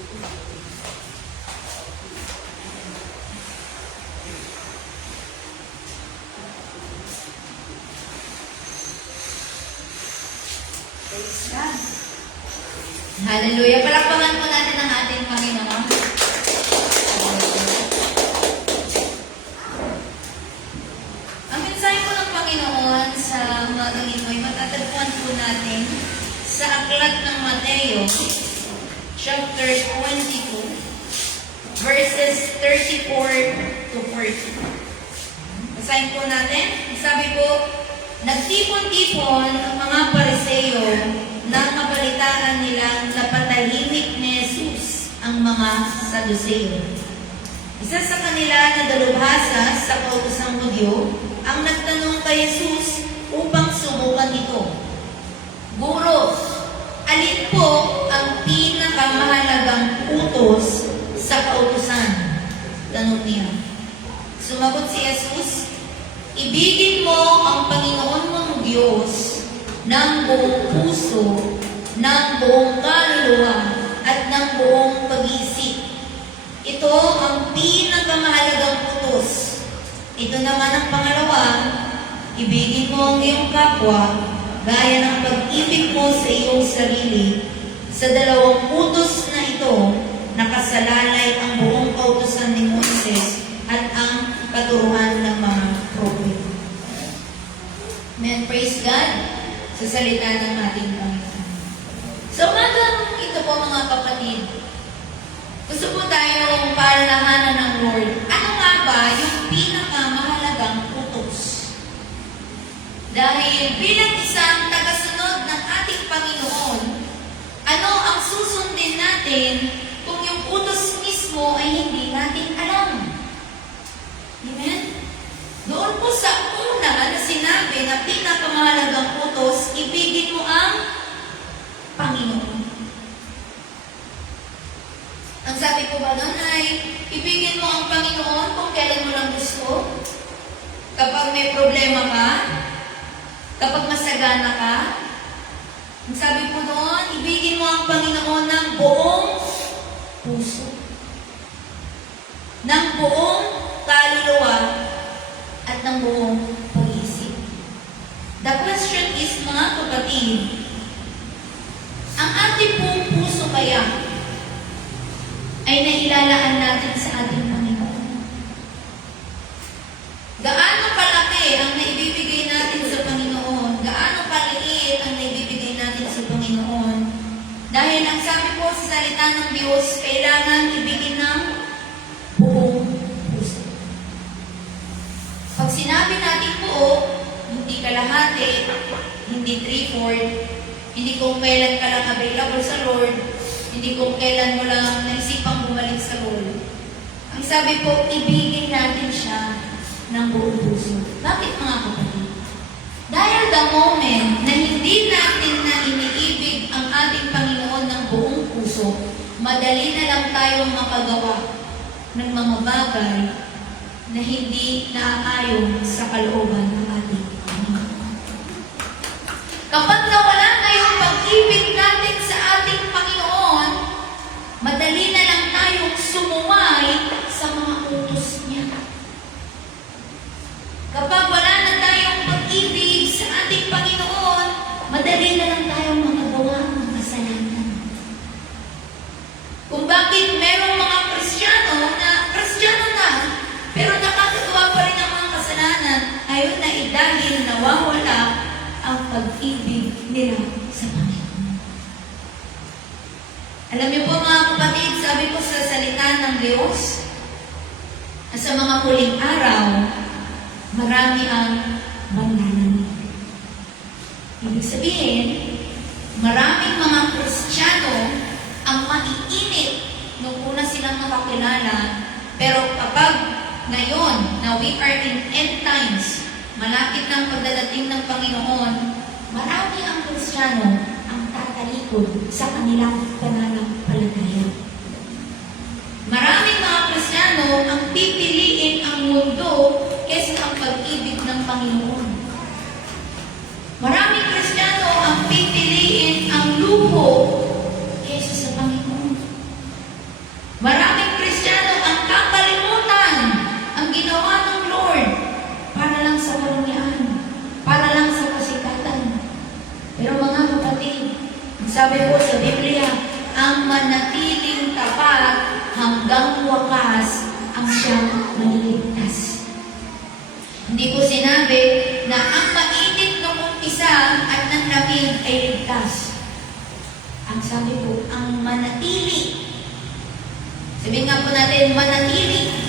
Praise God. Hallelujah. Palakpakan po natin ang ating Panginoon. Ang mensahe po ng Panginoon sa umagang ito ay matatagpuan po natin sa aklat ng Mateo, chapter 22, verses 34 to 40. Basahin po natin. Sabi po, nagtipon-tipon ang mga Pariseo nang mabalitaan nilang napatahimik ni Jesus ang mga Saduseo. Isa sa kanila na dalubhasa sa kautosang Hudyo ang nagtanong kay Jesus upang subukan ito. Guro, alin po ang pinakamahalagang utos sa kautusan? Tanong niya. Sumagot si Jesus, ibigin mo ang Panginoon mong Diyos ng buong puso, ng buong kaluluwa, at ng buong pag-iisip. Ito ang pinakamahalagang utos. Ito naman ang pangalawa, ibigin mo ang iyong kapwa, gaya ng pag-ibig mo sa iyong sarili. Sa dalawang utos na ito, nakasalalay ang buong kautusan ni Moses at ang katuruan ng mga prophet. Amen. Praise God sa salita ng ating Panginoon. So, umagang ito po mga kapatid, gusto po tayong palalahanan ng Lord. Ano nga ba yung pinakamahalagang utos? Dahil bilang isang tagasunod ng ating Panginoon, ano ang susundin natin kung yung utos mismo ay hindi natin alam? Amen? Doon po sa una na sinabi na pinakamahalagang utos, ibigin mo ang Panginoon. Ang sabi po ba doon ay, ibigin mo ang Panginoon kung kailan mo lang gusto? Kapag may problema ka? Kapag masagana ka? Ang sabi po doon, ibigin mo ang Panginoon ng buong puso. Ng buong kaluluwa at ng buong pag-iisip. The question is, mga kapatid, ang ating buong puso kaya ay nailalaan natin sa ating Panginoon? Gaano kalaki ang naibibigay natin sa Panginoon? Gaano kaliit ang naibibigay natin sa Panginoon? Dahil ang sabi po sa salita ng Diyos, kailangan ibigin ng buong puso. Pag sinabi natin buo, hindi kalahati, hindi 3/4, hindi kung kailan ka lang available sa Lord, hindi kung kailan mo lang naisipang bumalik sa Lord. Ang sabi po, ibigin natin siya ng buong puso. Bakit mga kapatid? Dahil the moment na hindi natin na iniibig ang ating Panginoon ng buong puso, madali na lang tayong makagawa ng mga bagay na hindi naaayon sa kalooban ng ating Panginoon. Kapag nawala na yung pag-ibig natin sa ating Panginoon, madali na lang tayong sumuway sa mga utos niya. Kapag wala na tayong pag-ibig sa ating Panginoon, madali na lang tayong makagawa ng kasalanan. Kung bakit merong mga Kristiyano na, pero nakakagawa pa rin ang mga kasalanan, ayun na dahil nawawala ang pag-ibig nila sa Panginoon. Alam niyo po mga kapatid, sabi ko sa salita ng Diyos, na sa mga huling araw, marami ang manananig. Ibig sabihin, maraming mga Kristiyano ang maiinit nung una silang nakakilala, pero kapag ngayon na we are in end times, malapit ng pagdadating ng Panginoon, marami ang Kristiyano ang tatalikod sa kanilang pananampalataya. Maraming mga Kristiyano ang pipiliin ang mundo kaysa ang pag-ibig ng Panginoon. Maraming Kristiyano ang pipiliin ang luho kaysa sa Panginoon. Biblia, ang manatiling tapat hanggang wakas ang siyang maliligtas. Hindi ko sinabi na ang mainit ng umpisa at ng lamig ay ligtas. Ang sabi ko, ang manatili. Sabihin nga po natin, manatili.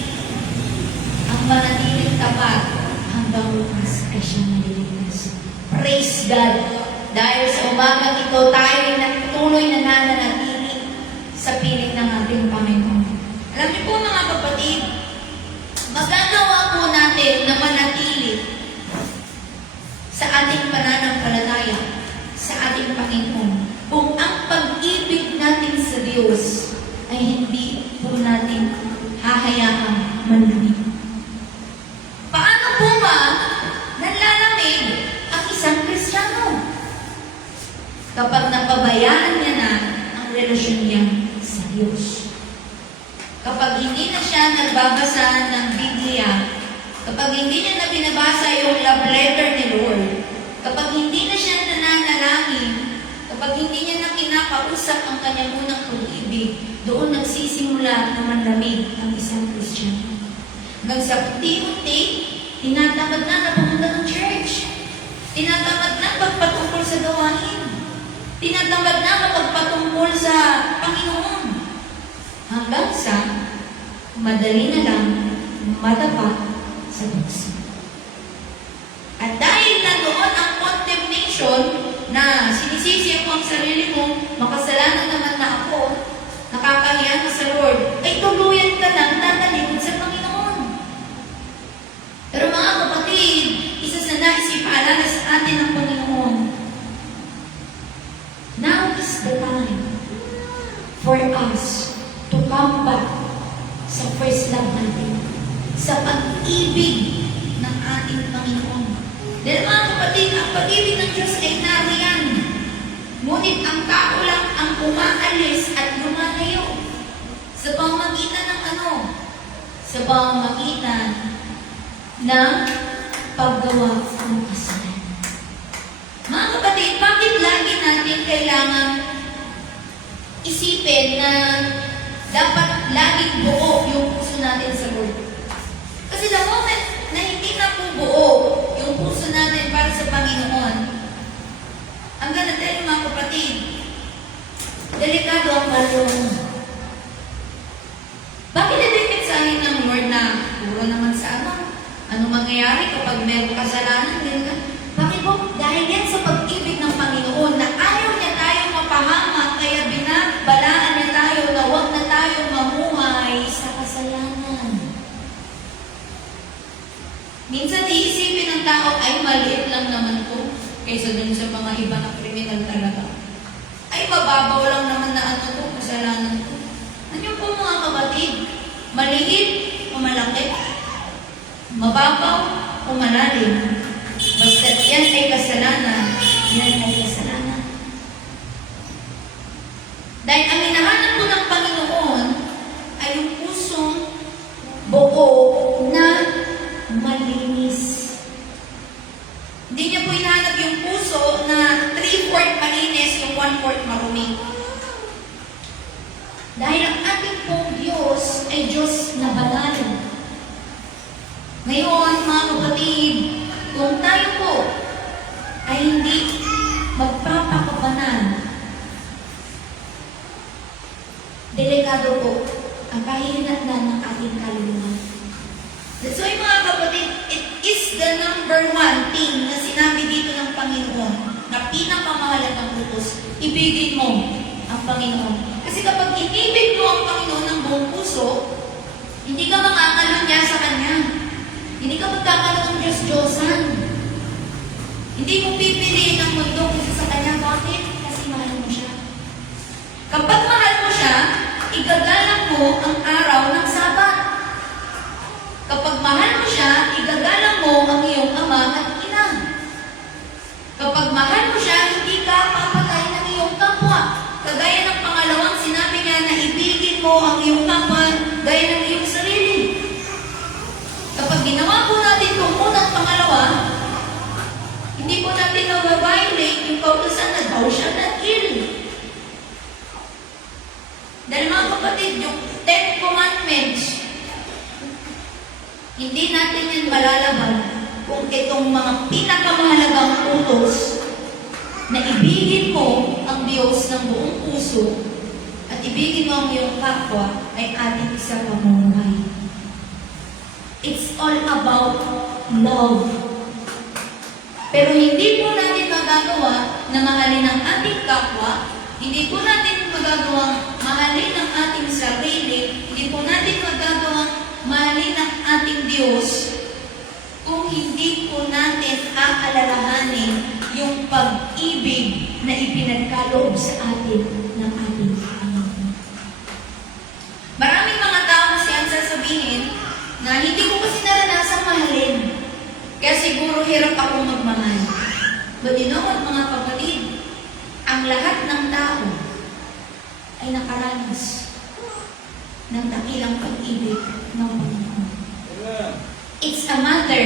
Ang manatiling tapat hanggang wakas ay siyang maliligtas. Praise God! Dahil sa umagang ito, tayo tuloy na nananatili sa piling ng ating Panginoon. Alam niyo po mga kapatid, magagawa po natin na manatili sa ating pananampalataya, sa ating Panginoon, kung ang pag-ibig natin sa Diyos ay hindi po natin hahayaan manlamig. Paano po ba nanlalamig ang isang Kristiyano? Kapag napabayaan niya na ang relasyon niya sa Diyos. Kapag hindi na siya nagbabasa ng Biblia, kapag hindi niya na binabasa yung love letter ni Lord, kapag hindi na siya nananalangin, kapag hindi niya na kinakausap ang kanyang unang pag-ibig, doon nagsisimula na manlamig ang isang Kristiyano. Hanggang sa unti-unti, tinatamad na pumunta ng church. Tinatamad na magpatungkol sa gawain. Tinatamad na magpatungkol sa Panginoon. Hanggang sa madali na lang matapat sa puso. At dahil na doon ang condemnation na sinisisi mo ang sarili mo, makasalanan naman na ako, nakakahiya na sa Lord, ay tuluyan ka lang tatalikod sa Panginoon. Pero mga kapatid, isa sa naisipaalala sa atin ng Panginoon, now is the time for us to come back sa first love natin, sa pag-ibig ng ating Panginoon. Dahil mga kapatid, ang pag-ibig ng Diyos ay nariyan. Ngunit ang tao lang ang umaalis at lumalayo. Sa pamamagitan ng ano? Sa pamamagitan ng paggawa ng kasalanan. Mga kapatid, bakit lagi natin kailangan isipin na dapat laging buo yung puso natin sa Lord? Kasi the moment na hindi na po buo yung puso natin para sa Panginoon, ang ganun mga kapatid, delikado ang kalooban. Bakit nilipit sa akin ng Lord na puro naman sa ano mangyayari kapag meron kasalanan? Bakit po? Dahil yan sa pag-ibig ng Panginoon na ayaw niya tayong mapahamak, kaya binabalaan niya tayo na huwag na tayong mamuhay sa kasalanan. Minsan iisipin ng tao, ay maliit lang naman to kaysa dun sa mga iba na kriminal talaga. Ay mababaw lang naman na to, kasalanan to. Ano po mga kapatid? Maliit o malaki? Mababaw o malalim? Basta yan ay kasalanan, yan ay kasalanan. Dahil ang hinahanap po ng Panginoon ay yung pusong buo na malinis. Hindi niya po hinahanap yung puso na 3/4 malinis, yung 1/4 marumi. Dahil ang ating pong Diyos ay Diyos na banal. Ngayon, mga kapatid, kung tayo po ay hindi magpapakabanal, delikado po ang kahihinatnan ng ating kaluluwa. That's why mga kapatid, it is the number one thing na sinabi dito ng Panginoon na pinakamahalagang utos, ibigin mo ang Panginoon. Kasi kapag inibig mo ang Panginoon ng buong puso, hindi ka makakalunya sa Kanya. Hindi ka magkakaroon ng Diyos-Diyosan. Hindi mo pipiliin ang mundo kasi sa Kanya. Bakit? Kasi mahal mo siya. Kapag mahal mo siya, igagalang mo ang araw ng Sabat. Kapag mahal mo siya, igagalang mo ang iyong ama at ina. Kapag mahal mo siya, hindi ka papatay ng iyong kapwa. Kagaya ng pangalawang sinabi niya na ibigin mo ang iyong kapwa gaya ng iyong sarili. Kapag ginawa po natin itong unang pangalawa, hindi po natin na-violate yung kautosan na thou shalt not kill. Dahil mga kapatid, yung Ten Commandments, hindi natin yan malalaman kung itong mga pinakamahalagang utos na ibigin mo ang Diyos ng buong puso at ibigin mo ang iyong kapwa ay ating isang pamumuhay. It's all about love. Pero hindi po natin magagawa na mahalin ang ating kapwa, hindi po natin magagawang mahalin ang ating sarili, hindi po natin magagawang mahalin ang ating Diyos kung hindi po natin aalalahanin yung pag-ibig na ipinagkaloob sa atin ng ating Panginoon. Maraming mga tao kasi ang sasabihin na hindi ko kasi naranasang mahalin. Kaya siguro hirap akong magmahal. But you know what, mga kapatid? Ang lahat ng tao ay nakaranas ng dakilang pag-ibig ng Panginoon. It's a matter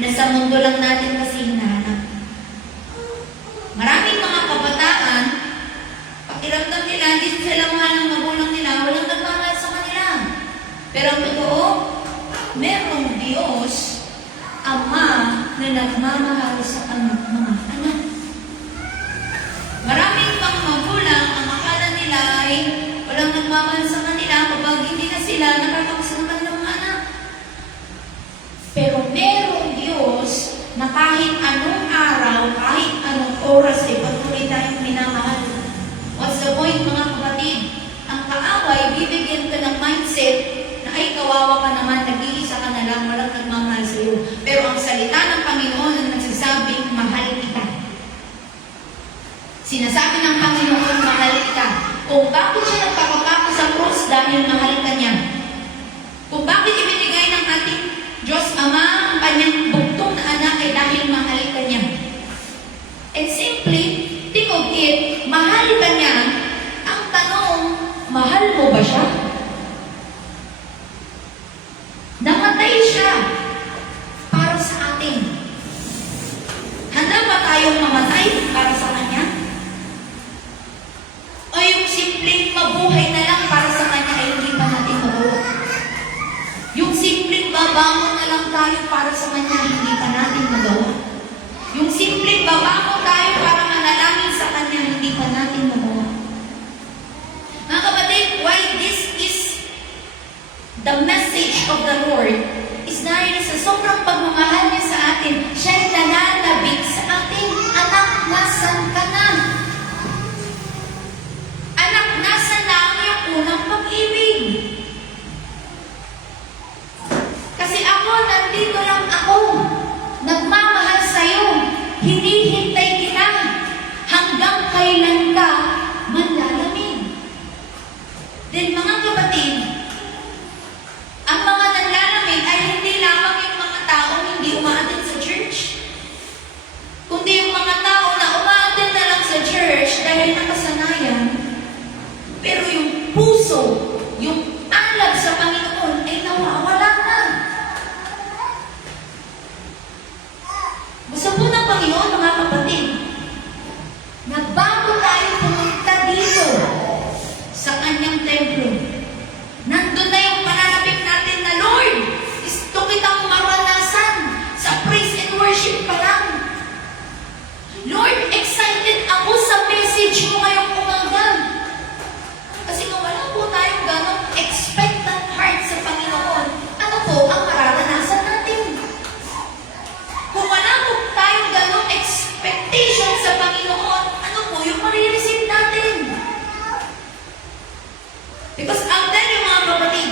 na sa mundo lang natin kasi hinahanap. Maraming mga kabataan, pakiramdam nila, hindi sila mahal ng magulang nila, walang nagmamahal sa kanila. Pero ang totoo, merong Diyos, Ama, na nagmamahal sa kanyang mga anak. Maraming pang magulang, ang akala nila ay walang nagmamahal sa kanila kapag hindi na sila nakakapasa ng kanilang mga anak. Pero merong Diyos na kahit anong araw, kahit anong oras ay patuloy tayong minamahal. What's the point, mga kapatid? Ang kaaway, bibigyan ka ng mindset na ay kawawa ka naman, nag-iisa ka na lang, walang nagmamahal sa iyo. Pero ang salita ng Panginoon ang nagsasabing, mahal kita. Sinasabi ng Panginoon, mahal kita. Kung bakit siya nagpapapako sa krus dahil mahal ka niya. Kung bakit ibinigay ng ating Diyos Ama ang kanyang bugtong na anak ay dahil mahal ka niya. And simply, think of it, mahal ka niya. Ang tanong, mahal mo ba siya? Namatay siya para sa atin. Handa ba tayong mamatay para sa kanya? O yung simpleng mabuhay na lang para sa kanya ay hindi pa natin magawa? Yung simpleng babangon na lang tayo para sa kanya, hindi pa natin magawa? Yung simpleng babangon tayo para manalangin sa kanya, hindi pa natin magawa? Mga kapatid, why this is the message of the Lord is dahil sa sobrang pagmamahal niya sa atin, siya'y nananabik sa atin. Anak, nasan ka na? Anak, nasan na ang iyong unang pag-ibig? Kasi ako, nandito lang ako. Nagmamahal sa'yo. Hinihintay kita. Hanggang kailan ka manlalamig? Then mga kapatid, ang mga nanlalamig ay hindi lamang yung mga taong hindi umaattend sa church, kundi yung mga tao na umaattend na lang sa church dahil nakasanayan, pero yung puso, yung alab sa Panginoon ay nawawala na. Gusto po ng Panginoon, mga kapatid, na bago tayo pumunta dito sa kanyang templo, nandun na yung pananapik natin na, Lord, gusto kitang maranasan sa praise and worship pa lang. Lord, excited ako sa message mo ngayong umaga. Kasi kung wala po tayong ganong expectant heart sa Panginoon, ano po ang mararanasan natin? Kung wala po tayong ganong expectation sa Panginoon, ano po yung marireceive natin? Because I'll tell you, mga kapatid,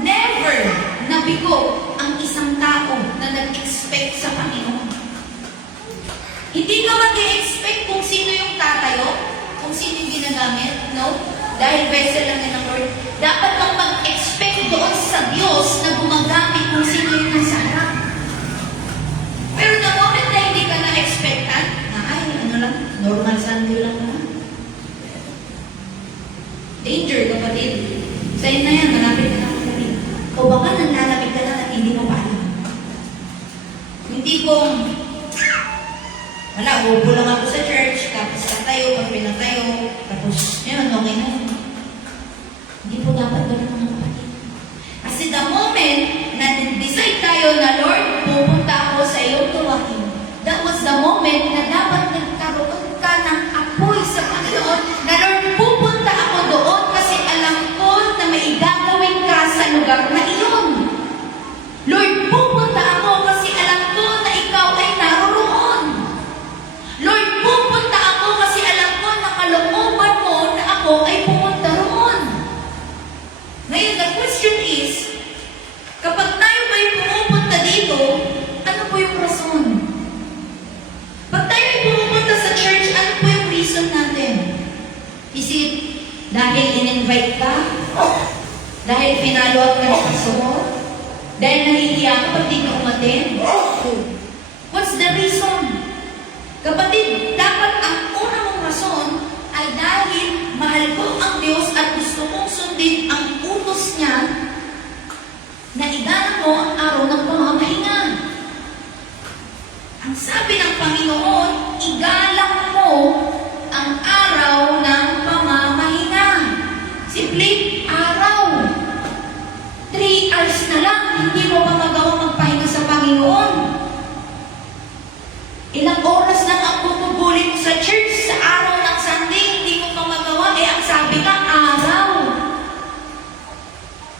never nabigo ang isang tao na nag-expect sa Panginoon. Hindi ka mag-expect kung sino yung tatayo, kung sino yung ginagamit. No? Dahil vessel lang yan ng Lord. Dapat kang mag-expect doon sa Diyos na gumagamit kung sino yung nasa harap. Pero the moment na hindi ka na-expectan, na ay, ano lang, normal Sunday lang na. Danger, kapatid. Sa'yo na yan, malapit ka na kapatid. O baka nanlalapit ka na at hindi mo pa alam. Hindi kong, wala, upo lang ako sa church, tapos natayo, pag pinatayo, tapos, yun, okay na. Dahil in-invite ka? Dahil pinalo up ka ng kaso mo? Dahil nahihiya ka pag di ka umaten? What's the reason? Kapatid, dapat ang una mong rason ay dahil mahal ko ang Diyos at gusto kong sundin ang utos niya na igalang mo ang araw ng pamamahinga. Ang sabi ng Panginoon, igalang mo ang araw ng pamamahinga. Simple, araw. 3 hours na lang, hindi mo pa magawa magpahinga sa Panginoon. Ilang oras lang ang pupubulit sa church sa araw ng Sunday, hindi mo pa magawa. Ang sabi ka, araw.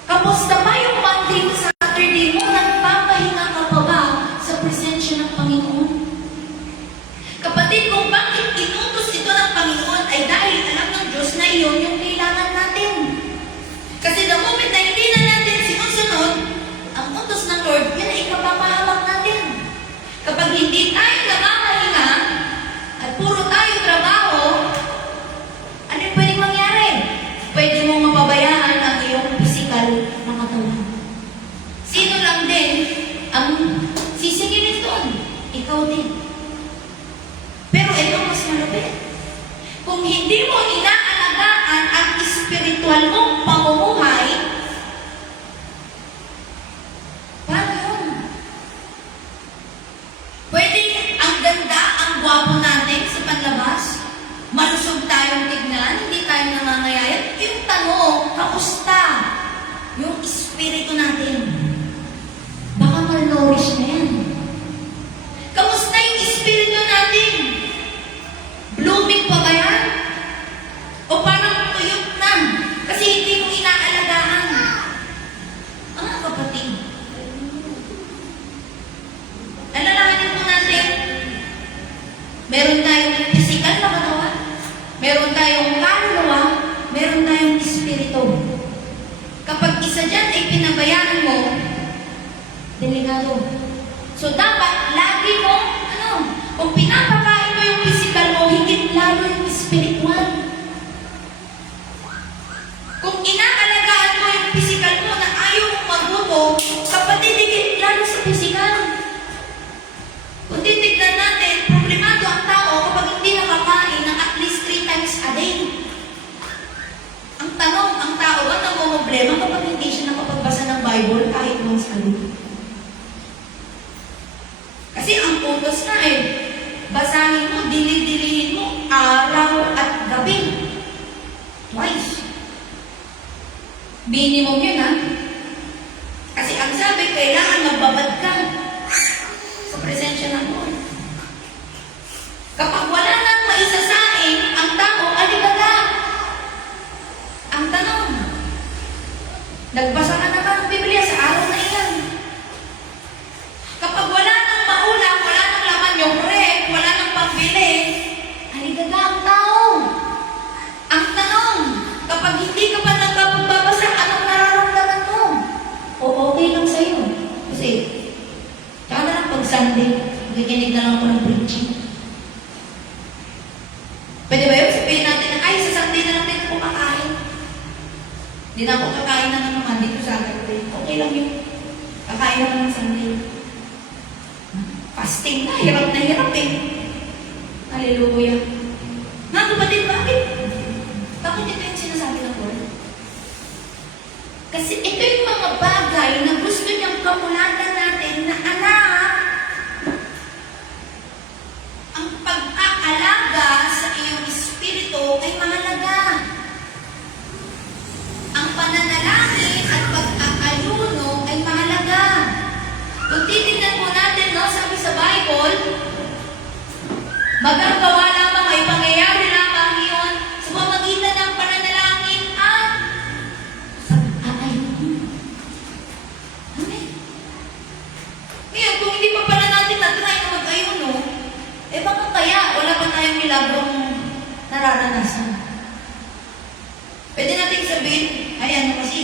Kamusta ba yung Monday to Saturday mo? Nagpapahinga ka pa ba sa presensya ng Panginoon? Kapatid, kung bakit inutos ito ng Panginoon ay dahil alam ng Diyos na iyon yung kailangan natin. Kasi the moment na hindi na natin sinusunod ang utos ng Lord, yun ay ikapapahamak natin. Kapag hindi tayo namamahinga at puro tayo trabaho, ano yung pwedeng mangyari? Pwede mong mapabayaan ang iyong physical na katawan. Sino lang din ang sisingilin doon? Ikaw din. Pero ito mas malupit. Kung hindi mo inaalagaan ang espiritual mong pamumuhay, paano yun? Pwede ang ganda, ang gwapo natin sa panlabas, malusog tayong tignan, hindi tayo nangangayayat. Yung tanong, kamusta yung espiritu natin? Baka malnourished na yan. Kamusta yung espiritu natin? Blooming pa ba yan? O parang tuyot na? Kasi hindi mo inaalagaan. Mga kapatid, alalahanin po natin, meron tayong physical na katawan, meron tayong kaluluwa, meron tayong espiritu. Kapag isa dyan ay pinabayaan mo, delikado. So dapat lagi mo, kung pinapakain mo yung physical mo, higit lalo yung spiritual. Kung inaalagaan mo yung physical mo na ayaw mong magluto, kapatid, higit lalo sa physical. Kung titignan natin, problemado ang tao kapag hindi nakakain ng at least 3 times a day. Ang tanong, ang tao ba namumblema kapag hindi siya nakapagbasa ng Bible kahit once a day? Kasi ang utos na basahin mo, dili-dilihin mo, araw at gabi. Twice. Minimum yun, ha? Kasi ang sabi, kailangan magbabad ka sa presensya ng Lord. Kapag wala nang maisasaing ang tao, alibaga. Ang tanong, nagbasa ka na ba ng Biblia sa araw na iyan? Kapag wala nang maulam, wala nang laman yung rep, wala nang pambili, aligaga ang tao. Ang tanong, kapag hindi ka pa nagpapagbabasa, anong nararamdaman mo? O okay lang sa'yo. Kasi, tsaka na lang pag Sunday, nagiginig na lang ako ng preaching. Pwede ba yun? Sabihin natin na, ay, sa Sunday na lang din ako kakain. Hindi na ako kakain na naman dito sa Saturday. Okay lang yun. Kakain na naman Sunday. Fasting na, hirap na hirap Hallelujah. Nga kapatid, bakit? Bakit ito yung sinasabi ng Lord? Kasi ito yung mga bagay na gusto niyang kamulatan natin na anak, ang pag-aalaga sa iyong espiritu ay mahalaga. Ang pananalangin at pag-aayuno ay mahalaga. Kung titignan po natin, sabi sa Bible, magagawa lamang ay pangyayari lamang iyon sa pamamagitan ng pananalangin at pag-aayuno. Amen. Ngayon, kung hindi pa pala natin na-try na mag-ayuno, baka kaya wala pa tayong milagrong nararanasan. Pwede natin sabihin, ay ano kasi,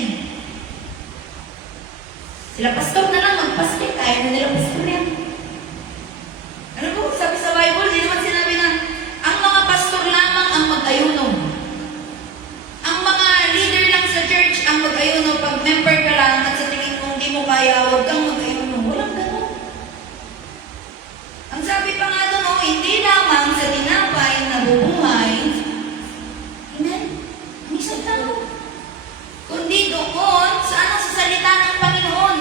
sila pastor na lang magpaste, kaya na nila pastor yan. Ano po, sabi sa Bible, di naman sinabi na ang mga pastor lamang ang mag-ayuno. Ang kaya huwag kang mag-ayun. Walang ganun. Ang sabi pa nga doon, hindi lamang sa tinapay na bubuhay, amen? Ang isang tanong. Kundi doon, sa salita ng Panginoon.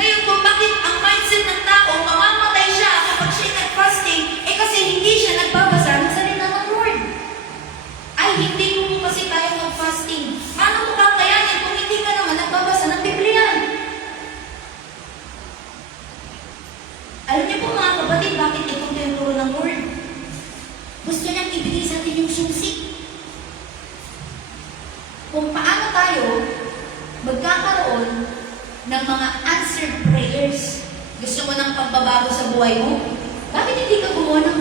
Ngayon, kung bakit ang mindset ng tao, mamamatay siya kapag siya nag-fasting, kasi hindi siya nagbabasa ng salita ng Lord. Ay, hindi mo kasi tayo mag-fasting. Paano mo kakayanin kung hindi ka naman nagbabasa ng Biblia? Alam niyo po mga kapatid, bakit ito tinuturo ng Lord? Gusto niyang ibigay sa atin yung susi. Kung paano tayo magkakaroon ng mga answered prayers. Gusto mo ng pagbabago sa buhay mo? Bakit hindi ka gumawa ng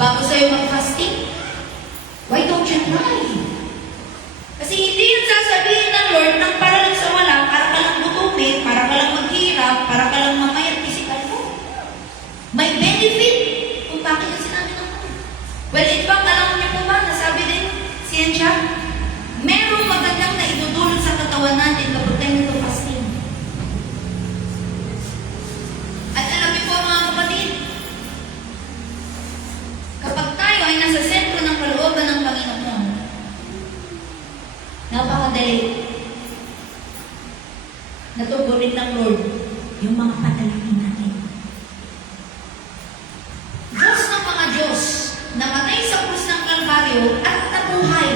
bago sa'yo mag-fasting? Why don't you try? Kasi hindi yun sasabihin ng Lord ng para lang sa wala, para ka lang gutumin, para ka lang maghirap, para ka lang mamayat physical mo. May benefit kung bakit yung sinabi ng Lord. Well, in fact, alam niyo po ba, nasabi din, siyensya, merong magandang na itutulong sa katawan natin kapag tayo nito-fasting. At alam niyo po mga kapatid, kapag tayo ay nasa sentro ng kalooban ng Panginoon, napakadali natugurin ng Lord yung mga panalangin natin. Diyos ng mga Diyos, namatay sa krus ng Kalbaryo at nabuhay.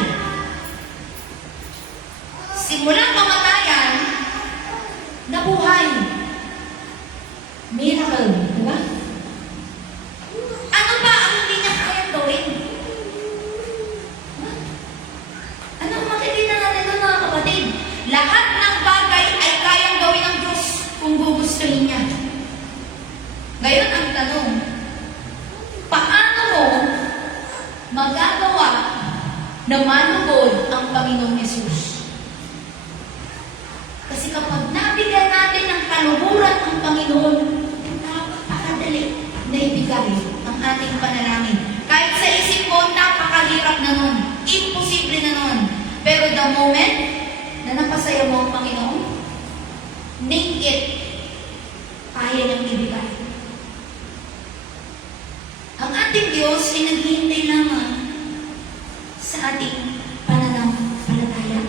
Simulang kamatayan, nabuhay. Miracle, di ba? Ano ba ang hindi niya kayang gawin? Ano ang makikita natin doon mga kapatid? Lahat ng bagay ay kayang gawin ng Diyos kung gugustuhin niya. Ngayon ang tanong, paano mo magagawa na manugod ang Panginoong Yesus? Kasi kapag nabigyan natin ng kaluhuran ang Panginoon, napakadali na ibigay ang ating panalangin. Kahit sa isip mo, napakahirap na nun. Imposible na nun. Pero the moment na napasaya mo ang Panginoon, name it, kaya niyang ibigay. Ang ating Diyos ay naghihintay lamang sa ating pananampalataya.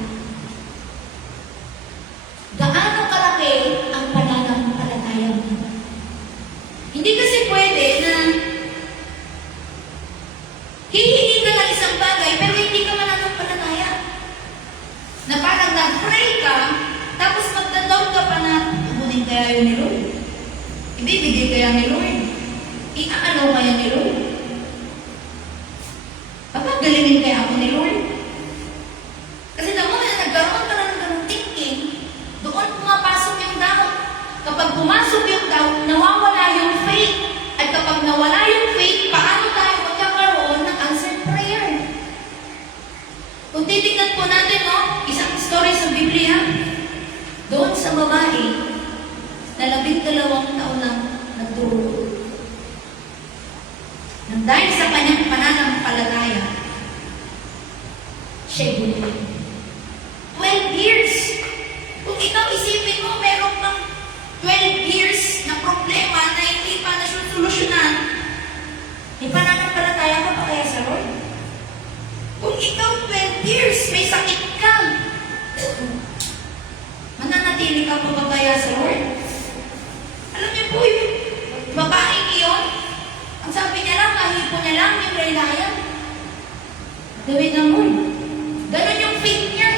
Gaano kalaki ang pananampalataya mo? Hindi kasi pwede na hihingi ka ng isang bagay pero hindi ka mananampalataya. Na parang nag-pray ka, tapos magda-doubt ka pa na tugunin kaya yun ni Lord? Ibibigay kaya ni Lord? Iaalaw kaya ni Lord? Papagalingin kaya ako ni Lord? Kasi na mo na nagkaroon ka ng ganong thinking, doon pumapasok yung doubt. Kapag pumasok yung doubt, nawawala yung faith. At kapag nawala yung faith, paano tayo magkakaroon ng answered prayer? Kung titignan po natin, isang story sa Biblia, doon sa babae na 12 taon lang nagdurugo. Nang dahil sa kanyang pananampalataya, siya'y bunuhin. 12 years. Kung ikaw isipin mo, meron kang 12 years na problema na hindi pa nasolusyonan, pananampalataya ka pa kaya sa Lord? Kung ikaw 12 years, may sakit ka, mananatili ka pa ba kaya sa Lord? Alam niyo po yung babaeng iyon, ang sabi niya lang, mahipo niya lang yung reliance. Gawin ng Lord. Ganon yung faith niya.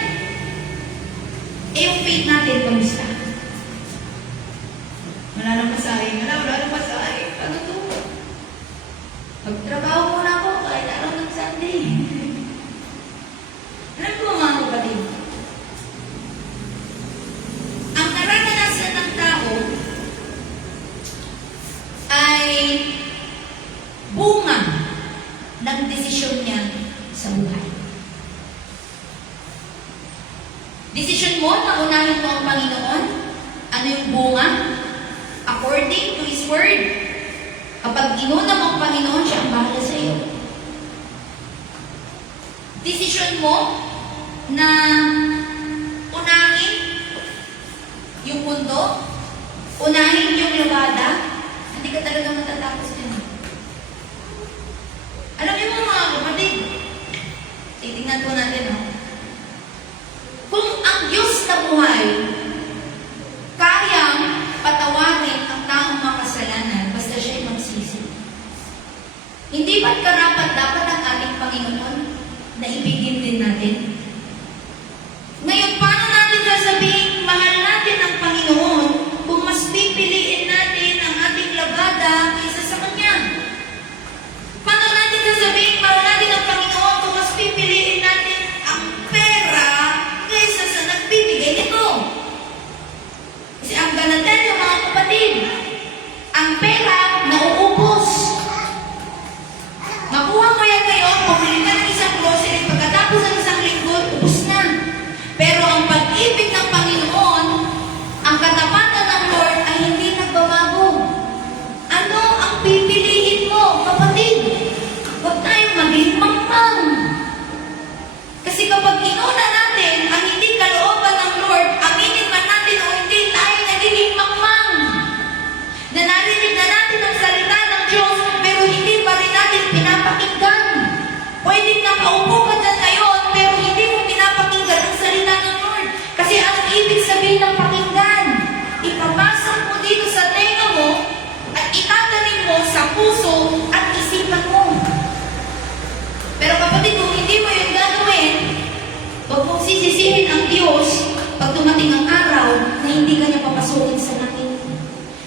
Yung faith natin, kamusta? Wala nang masahin. Wala nang masahin. Ano to? Magtrabaho muna ako kahit araw ng Sunday. Alam ko mga kapatid, ang naranasan ng tao ay bunga ng desisyon niya sa buhay. Desisyon mo na unahin mo ang Panginoon, ano yung bunga? According to His Word. Kapag inuna mo ang Panginoon, siya ang bahala sa iyo. Desisyon mo na unahin yung mundo, Unahin yung labada, hindi ka talaga matatapos din. Alam niyo mo mga kapatid, titingnan po natin, no? Kung ang Diyos na buhay, kayang patawarin ang taong makasalanan, basta siya'y magsisi. Hindi ba't karapat dapat ang ating Panginoon na ibigin din natin? Ngayon, paano natin sasabihin, mahal natin ang Panginoon kung mas pipiliin natin ang ating labada kaysa sa Kanya? Paano natin sasabihin, mahal natin ang Panginoon kung mas pipiliin natin ang pera kaysa sa nagbibigay nito? Kasi ang ganatan yung mga kapatid, ang pera nauubos. Makuha mo yan ngayon, bumili ka ng isang grocery, pagkatapos ng isang linggo, ubos na. Pero ang pag-ibig ng Panginoon, ang katapatan ng Lord ay hindi nagbabago. Ano ang pipiliin mo, kapatid? Huwag tayong maging mangmang. Kasi kapag inuna natin ang hindi kalooban ng Lord, aminin man natin o hindi, tayo nagiging mangmang. Na narinig na natin ang salita ng Diyos, pero hindi pa rin natin pinapakinggan. Pwedeng nakaupo ka dyan ngayon, pero hindi mo pinapakinggan ang salita ng Lord. Kasi ang ibig sabihin ng pakinggan, ipapasok mo dito sa tenga mo, at itatanim mo sa puso at isipan mo. Pero kapatid, kung hindi mo yun gagawin, huwag mong sisisihin ang Diyos pag dumating ang araw na hindi ka niya papasukin sa langit.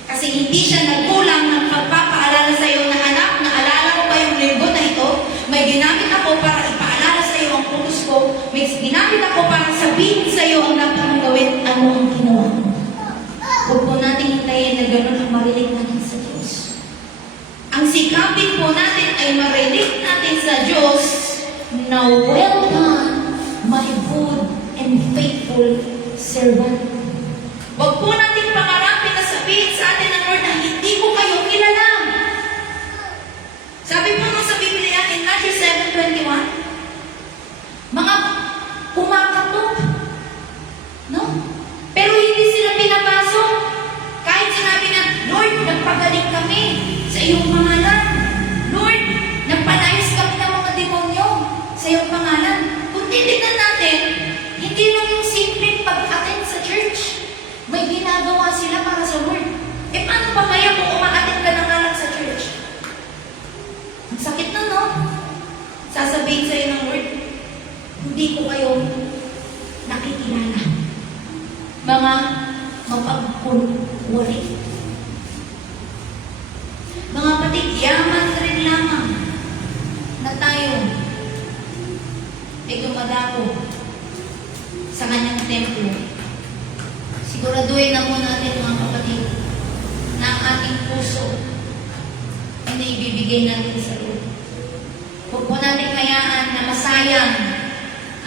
Kasi hindi siya nagkulang ng pagpapaalala sa iyo na anak, naalala mo ba yung linggo na ito? May ginamit ako para ipaalala sa iyo ang putos ko. May ginamit ako para sabihin sa iyo ang dapat mong gawin. Ano ang ginawa mo? Huwag po natin hintayin na gano'n ang marinig natin sa Diyos. Ang sikapin po natin ay marinig natin sa Diyos na well done, my good and faithful servant. Huwag po natin pangarapin na sabihin sa atin ng Lord na hindi ko kayo kilala. Sabi po nung sa Biblia in Matthew 7:21, mga kumakatok, no? Pero hindi sila pinapasok. Kahit sinabi na, Lord, nagpagaling kami sa iyong pangalan. Lord, nagpalayas kami ng mga demonyo sa iyong pangalan. Kung titignan natin, hindi lang yung simpleng pag-attend sa church. May ginagawa sila para sa Lord. Eh paano pa kaya kung umaattend ka na nga lang sa church? Ang sakit na, no? Sasabihin sa'yo ng Lord, hindi ko kayo nakikilala. Mga mapagkunwari. Mga kapatid, yaman rin lamang na tayo ay dumadako sa kanyang templo. Siguraduhin na po natin, mga kapatid, na ang ating puso ay naibibigay natin sa Lord. Huwag po natin hayaan na masayang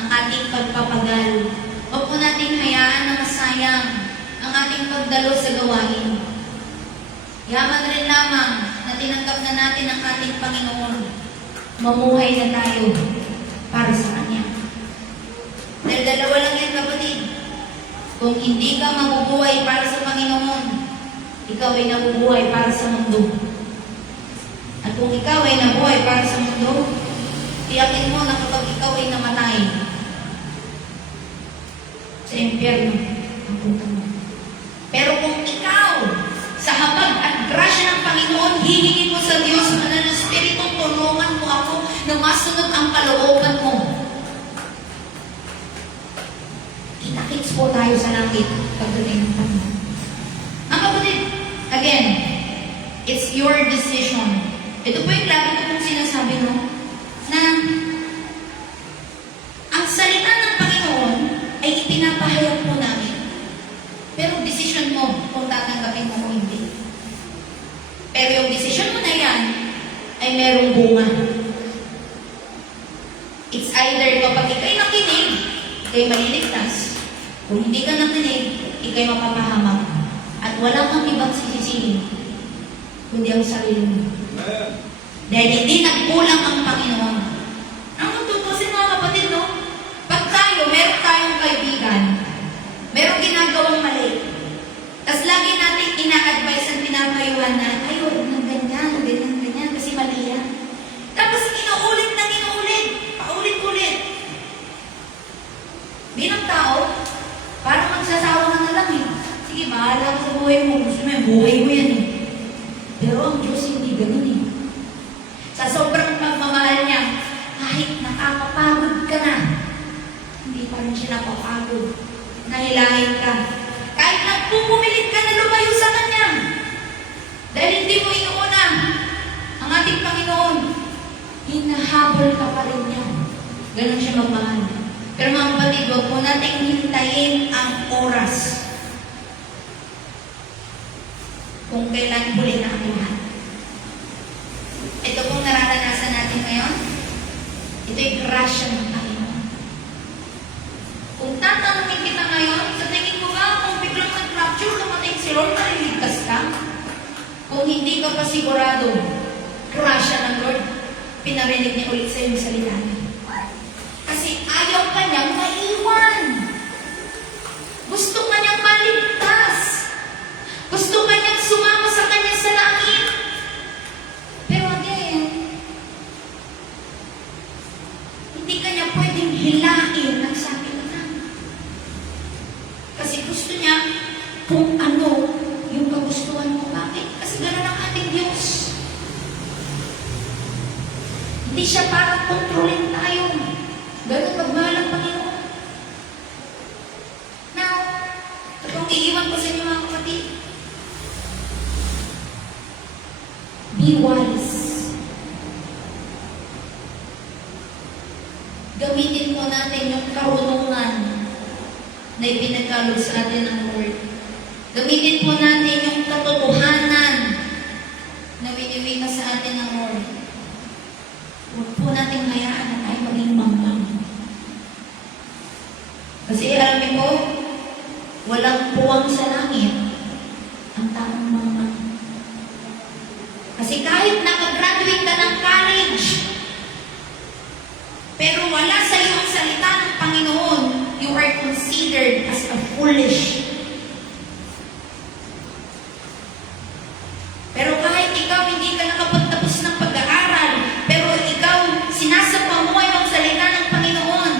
ang ating pagpapagal. Huwag po natin hayaan na masayang ang ating pagdalo sa gawain. Yaman rin lamang na tinanggap na natin ang ating Panginoon. Mamuhay na tayo para sa Kanya. Dahil dalawa lang yan, kapatid. Kung hindi ka mabubuhay para sa Panginoon, ikaw ay nabubuhay para sa mundo. At kung ikaw ay nabuhay para sa mundo, tiyakin mo na kapag ikaw ay namatay, sa impyerno ang punta mo. Pero kung ikaw, sa habag at grasya ng Panginoon, hihingin mo sa Diyos na ng Espiritu, tulungan mo ako na masunod ang kalooban mo. Kita-kits po tayo sa langit pagdating ng Panginoon. Ang kapatid, again, it's your decision. Ito po yung lagi ko pong sinasabi, no? Na ang salita ng Panginoon ay ipinapahayag po namin. Pero decision mo kung tatanggapin mo o hindi. Pero yung decision mo na yan ay merong bunga. It's either kapag ikay nakinig, ikay maliligtas. Kung hindi ka nakinig, ikay mapapahamak. At wala kang ibang sisisihin, kundi ang sarili mo. Dahil hindi nagkulang ang Panginoon. Ang tutusin, mga kapatid, no? Pag tayo, meron tayong kaibigan, meron ginagawang mali. Tapos lagi natin ina-advise ang pinapayuhan na, ay, huwag ng ganyan, ganyan, ganyan, kasi mali yan. Tapos inuulit na inuulit, paulit-ulit. Bilang tao, parang magsasawa ka na lang eh. Sige, bahala ka sa buhay mo. Gusto mo yung buhay mo yan eh. Pero ang Diyos hindi ganun eh. Sa sobrang pagmamahal niya, kahit nakakapagod ka na, hindi pa rin siya napapagod. Nahilahin ka. Kahit nagpupumilit ka na lumayo sa Kanya. Dahil hindi mo inuuna ang ating Panginoon, hinahabol ka pa rin niya. Ganun siya magmahal. Pero mga kapatid, huwag mo nating hintayin ang oras kung kailan huli na ang lahat. Ito pong nararanasan natin ngayon, ito'y grasya ng Panginoon. Kung tatanungin kita ngayon, sa tingin mo ba, kung biglang nag-rapture, dumating si Lord, mariligtas ka? Kung hindi ka pa sigurado, grasya ng Lord, pinarinig niya ulit sa iyong salita niya. Kasi ayaw ka niyang maiwan. Gusto ka niyang maligtas. Gusto ka niyang sumama sa Kanya sa langit. Pero again, hindi ka niya pwedeng hilain ng sabi ng Ama. Kasi gusto niya kung ano yung kagustuhan mo. Bakit? Kasi gano'n ang ating Diyos. Hindi siya para kontrolin tayo. Ganun magmahal ang Panginoon. Now, itong iiwan ko sa inyo mga kapatid. Be wise. Gamitin po natin yung karunungan na ipinagkaloob sa atin ng Lord. Gamitin po natin yung katotohanan na winiwika sa atin ng Lord. Huwag po natin hayaan na tayo maging mangmang. Kasi alam niyo po, walang puwang sa langit ang taong mangmang. Kasi kahit nakagraduate ka ng college, pero wala sa iyong salita ng Panginoon, you are considered as a foolish. Pero kahit ikaw hindi ka nakapagtapos ng pag-aaral, pero ikaw sinasapa mo ang salita ng Panginoon,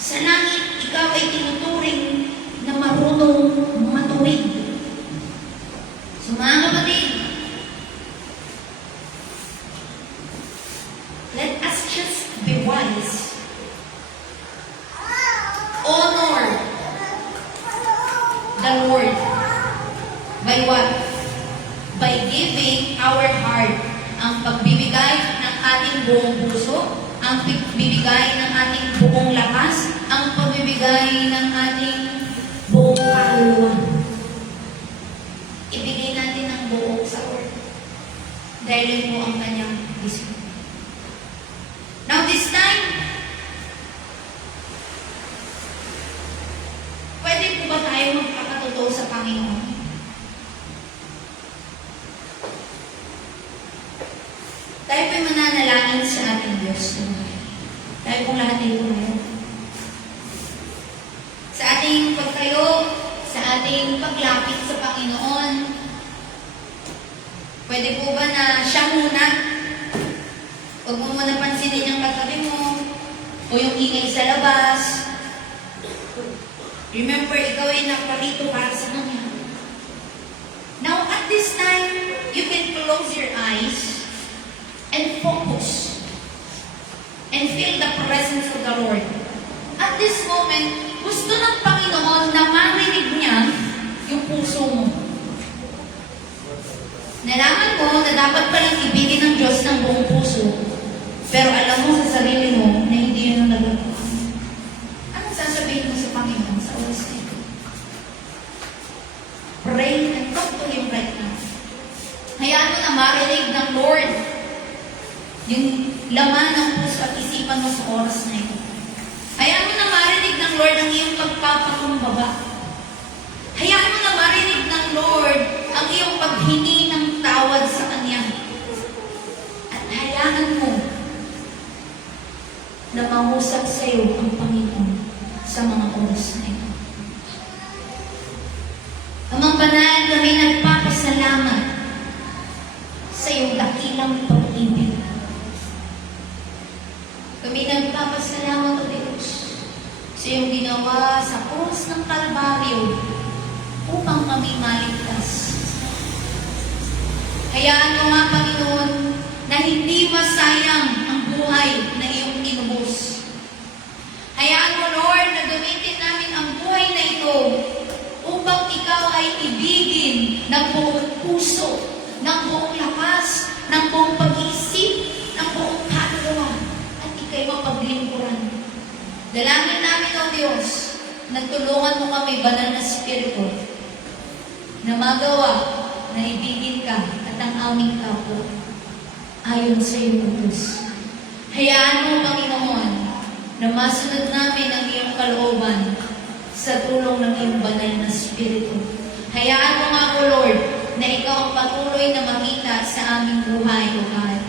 sa langit ikaw ay tinuturing na marunong matuwid. So mga kapatid, let us just be wise. Honor the Lord. By what? By giving our heart. Ang pagbibigay ng ating buong puso, ang pagbibigay ng ating buong lakas, ang pagbibigay ng ating buong kaluluwa. Ibigay natin ang buong sa Lord. Dahil yun po ang kanyang gusto. Now this time, pwede po ba tayo magpakatotoo sa Panginoon? Tayo po'y mananalangin sa ating Diyos. Tayo pong lahat ay tumayo. Sa ating pagtayo, sa ating paglapit sa Panginoon, pwede po ba na siya muna? Huwag mo muna pansinin yung katabi mo, o yung ingay sa labas. Remember, ikaw ay naparito para sa Kanya. Now, at this time, you can close your eyes and focus and feel the presence of the Lord. At this moment, gusto ng Panginoon na marinig niya yung puso mo. Nalaman mo na dapat palang ibigin ng Diyos ng buong puso, pero alam mo sa sarili mo na hindi yun ang nagagawa. Anong sasabihin mo sa Panginoon sa oras na ito? Pray and talk to Him right now. Hayaan mo na marinig ng Lord yung laman ng puso at isipan mo sa oras na ito. Hayaan mo na marinig ng Lord ang iyong pagpapakumbaba. Hayaan mo na marinig ng Lord ang iyong paghingi ng tawad sa Kanya. At hayaan mo na mangusap sa iyo ang Panginoon sa mga oras na ito. Amang banal kami nagpapasalamat sa iyong dakilang pag-ibig. Kami nagpapasalamat, O Diyos, sa iyong ginawa sa krus ng Kalbaryo upang kami maligtas. Hayaan mo nga, Panginoon, na hindi masayang ang buhay na iyong inubos. Hayaan mo, Lord, na gamitin namin ang buhay na ito upang ikaw ay ibigin ng buong puso, ng buong lakas, ng buong pag-iisip, ng buong kaluluwa, at ikaw'y mapaglingkuran. Dalangin namin, O Diyos, na tulungan mo kami, Banal na Espiritu, na magawa na ibigin ka at ang aming kapwa ayon sa iyong utos. Hayaan mo, Panginoon, na masunod namin ang iyong kalooban sa tulong ng iyong Banal na Espiritu. Hayaan mo nga, O Lord, na ikaw ang patuloy na makita sa aming buhay, O God,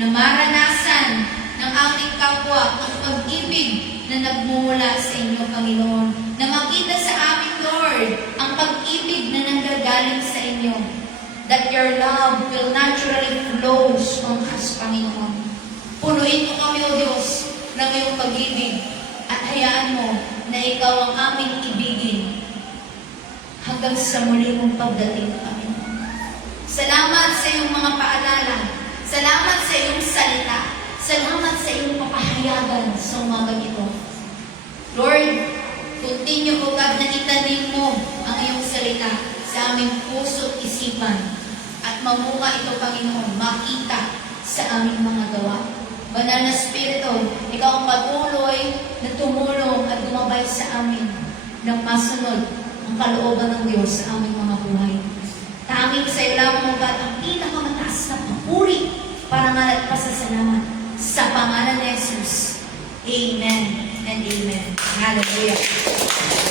na maranasan ng aming kapwa ang pag-ibig na nagmumula sa inyo, Panginoon, na makita sa amin, Lord, ang pag-ibig na nanggagaling sa inyo, that your love will naturally flows on us, Panginoon. Punuin mo kami, O Diyos, ng iyong pag-ibig at hayaan mo na ikaw ang aming ibigin hanggang sa muli mong pagdating, Panginoon. Salamat sa iyong mga paalala. Salamat sa iyong salita. Salamat sa iyong papahayagan sa umagang ito. Lord, continue, O God, na itanim mo ang iyong salita sa aming puso at isipan at mamunga ito, Panginoon, makita sa aming mga gawa. Banal na Espiritu, ikaw ang patuloy na tumulong at gumabay sa amin ng masunod ang kalooban ng Diyos sa aming mga buhay. Tanging sa iyo lamang, O God, ang pinakamataas na papuri, parangal at pasasalamat sa pangalan ni Jesus. Amen and amen. Hallelujah.